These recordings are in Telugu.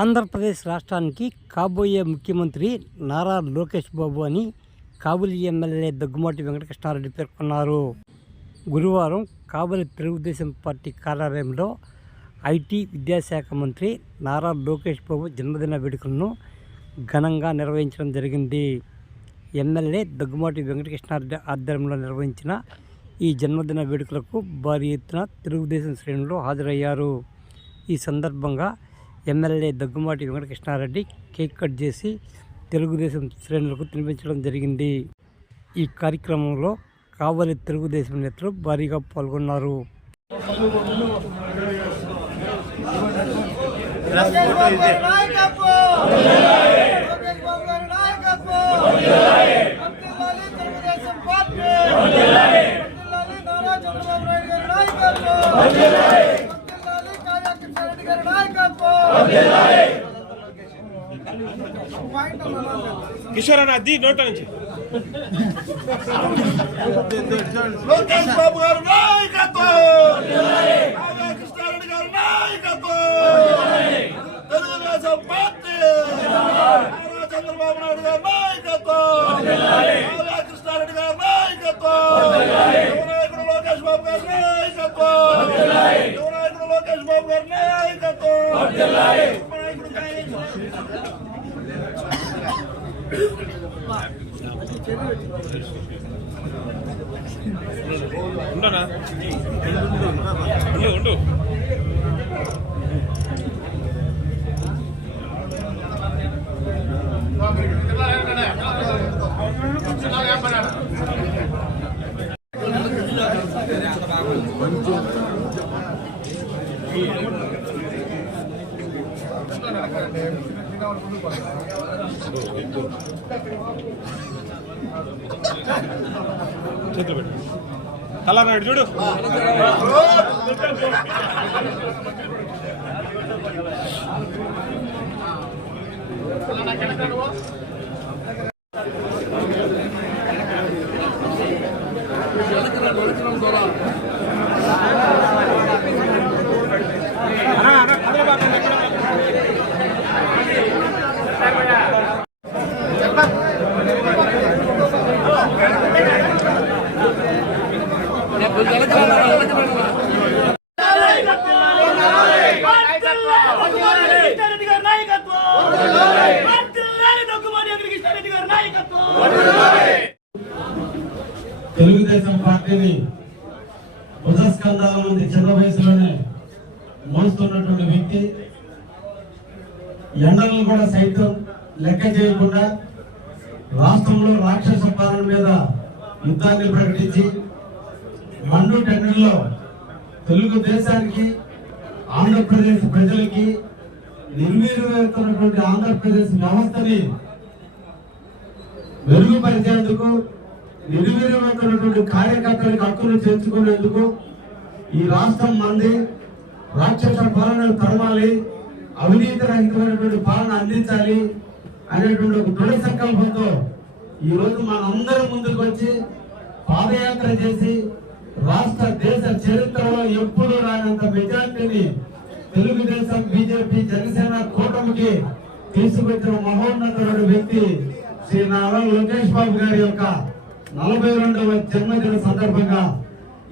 ఆంధ్రప్రదేశ్ రాష్ట్రానికి కాబోయే ముఖ్యమంత్రి నారా లోకేష్ బాబు అని కాబూలి ఎమ్మెల్యే దగ్గుమాటి వెంకటకృష్ణారెడ్డి పేర్కొన్నారు. గురువారం కాబూలి తెలుగుదేశం పార్టీ కార్యాలయంలో ఐటీ విద్యాశాఖ మంత్రి నారా లోకేష్ బాబు జన్మదిన వేడుకలను ఘనంగా నిర్వహించడం జరిగింది. ఎమ్మెల్యే దగ్గుమాటి వెంకటకృష్ణారెడ్డి ఆధ్వర్యంలో నిర్వహించిన ఈ జన్మదిన వేడుకలకు భారీ ఎత్తున తెలుగుదేశం శ్రేణులు హాజరయ్యారు. ఈ సందర్భంగా MLA Daggumati Venkata Krishna Reddy cake cut చేసి తెలుగుదేశం శ్రేణులకు తినిపించడం జరిగింది. ఈ కార్యక్రమంలో కావలి తెలుగుదేశం నేతలు భారీగా పాల్గొన్నారు. లోకేష్ కిషోర్ అన్న అది నోట నుంచి. లోకేష్ బాబు గారు నాయకత్వం! కృష్ణారెడ్డి గారు నాయకత్వం! తెలుగుదేశం పార్టీ! చంద్రబాబు నాయుడు గారు నాయకత్వం! కృష్ణారెడ్డి గారు నాయకత్వం! యువ నాయకుడు లోకేష్ బాబు గారు నాయకత్వం! లోకేష్ బాబు గారు నాయకత్వం ఉండు ఉండు. చేతులు పెట్టు కలర్ చూడు. భుజస్కంధాల మంది చిన్న వయసులోనే మోస్తున్నటువంటి వ్యక్తి. ఎండలను కూడా సైతం లెక్క చేయకుండా రాష్ట్రంలో రాక్షస పాలన మీద యుద్ధాన్ని ప్రకటించి మండు టెండర్లో తెలుగుదేశానికి ఆంధ్రప్రదేశ్ ప్రజలకి నిర్వీర్యమైనటువంటి ఆంధ్రప్రదేశ్ వ్యవస్థని మెరుగుపరిచేందుకు నిర్వీర్యమైనటువంటి కార్యకర్తలకు హక్కును చేర్చుకునేందుకు ఈ రాష్ట్రం మంది రాక్షస పాలనలు తరమాలి అవినీతి రహితమైనటువంటి పాలన అందించాలి అనేటువంటి ఒక దృఢ సంకల్పంతో ఈరోజు మనందరం ముందుకు వచ్చి పాదయాత్ర చేసి రాష్ట్ర దేశ చరిత్రలో ఎప్పుడు రానంత మెజార్టీని తెలుగుదేశం బీజేపీ జనసేన కూటమికి తీసుకొచ్చిన మహోన్నతుడు వ్యక్తి శ్రీ నారా లోకేష్ బాబు గారి యొక్క నలభై రెండవ జన్మదిన సందర్భంగా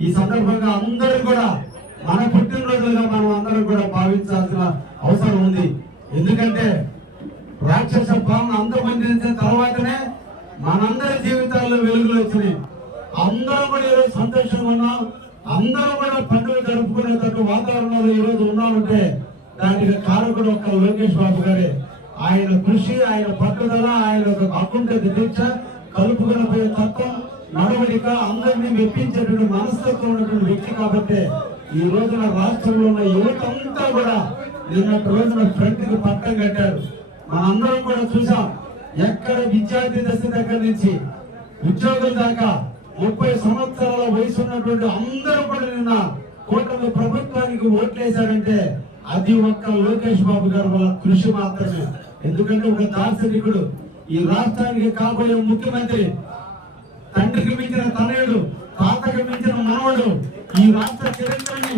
ఈ సందర్భంగా అందరూ కూడా మన పుట్టినరోజులుగా మనం అందరం కూడా భావించాల్సిన అవసరం ఉంది. ఎందుకంటే రాక్షస భావన అంతమందించిన తర్వాతనే మనందరి జీవితాల్లో వెలుగులు వచ్చినాయి. అందరం కూడా ఈరోజు సంతోషంగా ఉన్నాం. అందరం కూడా పండుగ జరుపుకునేటట్టు వాతావరణంలో ఈరోజు రోజు ఉన్నామంటే దానికి కారకుడు ఒక్క లోకేష్ బాబు గారే. ఆయన కృషి ఆయన పట్టుదల ఆయన ఒక అకుంఠ దీక్ష కలుపుకొని పోయే తత్వం నడవడిక అందరినీ మెప్పించేటువంటి మనస్తత్వం ఉన్నటువంటి వ్యక్తి కాబట్టి ఈ రోజున రాష్ట్రంలో ఉన్న యువత అంతా కూడా నిన్నటి రోజున ఫ్రంట్కి పట్టం కట్టారు. మనందరం కూడా చూసాం ఎక్కడ విద్యార్థి దశ దగ్గర నుంచి ఉద్యోగుల దాకా ముప్పై సంవత్సరాల వయసు ఉన్నటువంటి అందరూ కూడా నిన్న కూటమి ప్రభుత్వానికి ఓట్లేశారంటే అది ఒక్క లోకేష్ బాబు గారు వాళ్ళ కృషి మాత్రమే. ఎందుకంటే ఒక దార్శనికుడు. ఈ రాష్ట్రానికి కాబోయే ముఖ్యమంత్రి తండ్రికి మించిన తనయుడు తాత మించిన మనవడు ఈ రాష్ట్ర చరిత్రని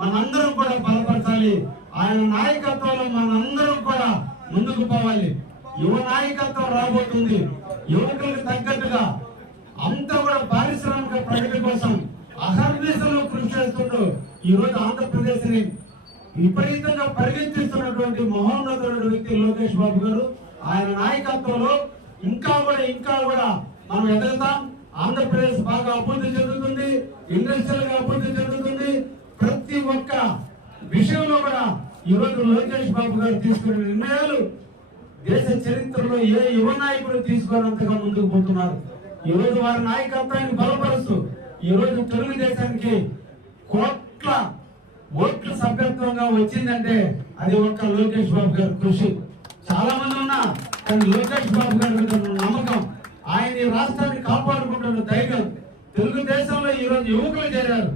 మనందరం కూడా బలపరచాలి. ఆయన నాయకత్వంలో మనందరం కూడా ముందుకు పోవాలి. యువ నాయకత్వం రాబోతుంది. యువకులకు తగ్గట్టుగా అంతా కూడా పారిశ్రామిక ప్రగతి కోసం అహర్నిశలు కృషి చేస్తుంటూ ఈ రోజు ఆంధ్రప్రదేశ్ని విపరీతంగా పరిగెత్తిస్తున్నటువంటి మహోన్నతుడు వ్యక్తి లోకేష్ బాబు గారు. ఆయన నాయకత్వంలో ఇంకా కూడా ఇంకా కూడా మనం ఎదుగుతాం. ఆంధ్రప్రదేశ్ బాగా అభివృద్ధి చెందుతుంది ఇండస్ట్రియల్గా అభివృద్ధి చెందుతుంది. ప్రతి ఒక్క విషయంలో కూడా ఈ రోజు లోకేష్ బాబు గారు తీసుకునే నిర్ణయాలు దేశ చరిత్రలో ఏ యువ నాయకుడు తీసుకున్నంతగా ముందుకు పోతున్నారు. ఈ రోజు వారి నాయకత్వాన్ని బలపరుస్తూ ఈ రోజు తెలుగుదేశానికి కోట్ల ఓట్ల సభ్యత్వంగా వచ్చిందంటే అది ఒక్క లోకేష్ బాబు గారి కృషి. చాలా మంది కానీ లోకేష్ బాబు గారి మీద నమ్మకం ఆయన ఈ రాష్ట్రాన్ని కాపాడుకుంటున్న ధైర్యం. తెలుగుదేశంలో ఈరోజు రోజు యువకులు చేరారు.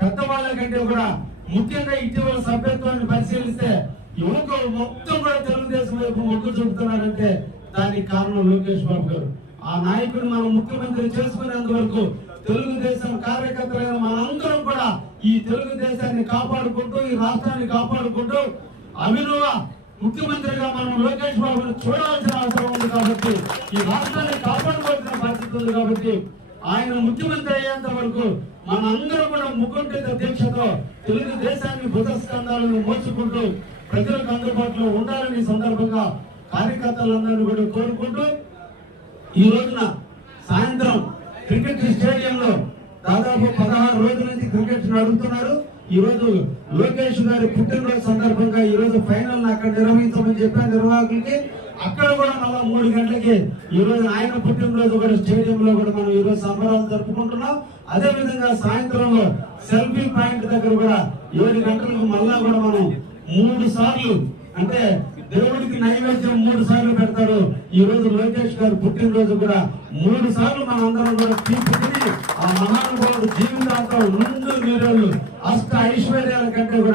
పెద్దవాళ్ళ కంటే కూడా ముఖ్యంగా ఇటీవల సభ్యత్వాన్ని పరిశీలిస్తే యువకులు మొత్తం కూడా తెలుగుదేశం వైపు మొగ్గు చూపుతున్నారంటే దానికి కారణం లోకేష్ బాబు గారు. ఆ నాయకుడు మనం ముఖ్యమంత్రి చేసుకునేంత వరకు తెలుగుదేశం కార్యకర్తలైన మనందరం కూడా ఈ తెలుగుదేశాన్ని కాపాడుకుంటూ ఈ రాష్ట్రాన్ని కాపాడుకుంటూ అభినవ ముఖ్యమంత్రిగా మనం లోకేష్ బాబుని చూడాల్సిన అవసరం ఉంది కాబట్టి ఈ రాష్ట్రాన్ని కాపాడుకోవాల్సిన బాధ్యత ఉంది కాబట్టి ఆయన ముఖ్యమంత్రి అయ్యేంత వరకు మనందరం కూడా ముకుంఠిత దీక్షతో తెలుగుదేశాన్ని భుజస్కంధాలను మోసుకుంటూ ప్రజలకు అందుబాటులో ఉండాలని సందర్భంగా కార్యకర్తలందరినీ కూడా కోరుకుంటూ ఈ రోజున సాయంత్రం క్రికెట్ స్టేడియంలో దాదాపు పదహారు రోజుల నుంచి క్రికెట్ నడుపుతున్నారు ఈ రోజు లోకేష్ గారి పుట్టినరోజు సందర్భంగా ఈరోజు ఫైనల్ అక్కడ నిర్వహించమని చెప్పాను నిర్వాహకులకి. అక్కడ కూడా మళ్ళా మూడు గంటలకి ఈ రోజు ఆయన పుట్టినరోజు కూడా స్టేడియంలో కూడా మనం ఈరోజు సంబరాలు జరుపుకుంటున్నాం. అదే విధంగా సాయంత్రం సెల్ఫీ పాయింట్ దగ్గర కూడా ఏడు గంటలకు మళ్ళా కూడా మనం మూడు సార్లు అంటే దేవుడికి నైవేద్యం మూడు సార్లు పెడతారు. ఈ రోజు లోకేష్ గారు పుట్టినరోజు కూడా మూడు సార్లు మన అందరం కూడా తీసుకుని ఆ మహానుభావుడు జీవితాంతం రెండు నీరోళ్ళు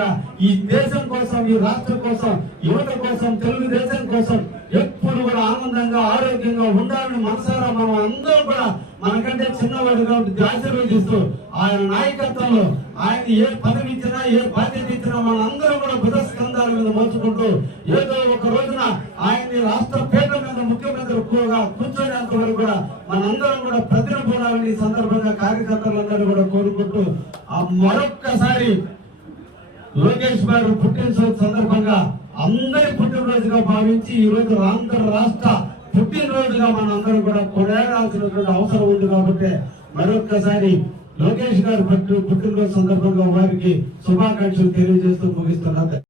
కూడా ఈ దేశం కోసం ఈ రాష్ట్రం కోసం యువత కోసం తెలుగుదేశం కోసం ఎప్పుడు కూడా ఆనందంగా ఆరోగ్యంగా ఉండాలని మనసారా మనం అందరూ కూడా మనకంటే చిన్నవాడుగా కాబట్టి ఆశీర్వదిస్తూ ఆయన నాయకత్వంలో ఆయన ఏ పదవి ఇచ్చినా ఏ బాధ్యత ఇచ్చినా మన అందరం కూడా బుధస్కంధాల మీద మోచుకుంటూ ఏదో ఒక రోజున ఆయన్ని రాష్ట్ర పేట మీద ముఖ్యమంత్రి ఎక్కువగా కూర్చోనేంత వరకు కూడా మనందరం కూడా ప్రతినిపుణాలని ఈ సందర్భంగా కార్యకర్తలందరూ కూడా కోరుకుంటూ ఆ మరొక్కసారి లోకేష్ గారు పుట్టినరోజు సందర్భంగా అందరి పుట్టినరోజుగా భావించి ఈ రోజు ఆంధ్ర రాష్ట్ర పుట్టినరోజుగా మనందరం కూడా కొనేయాల్సినటువంటి అవసరం ఉంది కాబట్టి మరొక్కసారి లోకేష్ గారు పుట్టినరోజు సందర్భంగా వారికి శుభాకాంక్షలు తెలియజేస్తూ ముగిస్తున్నారు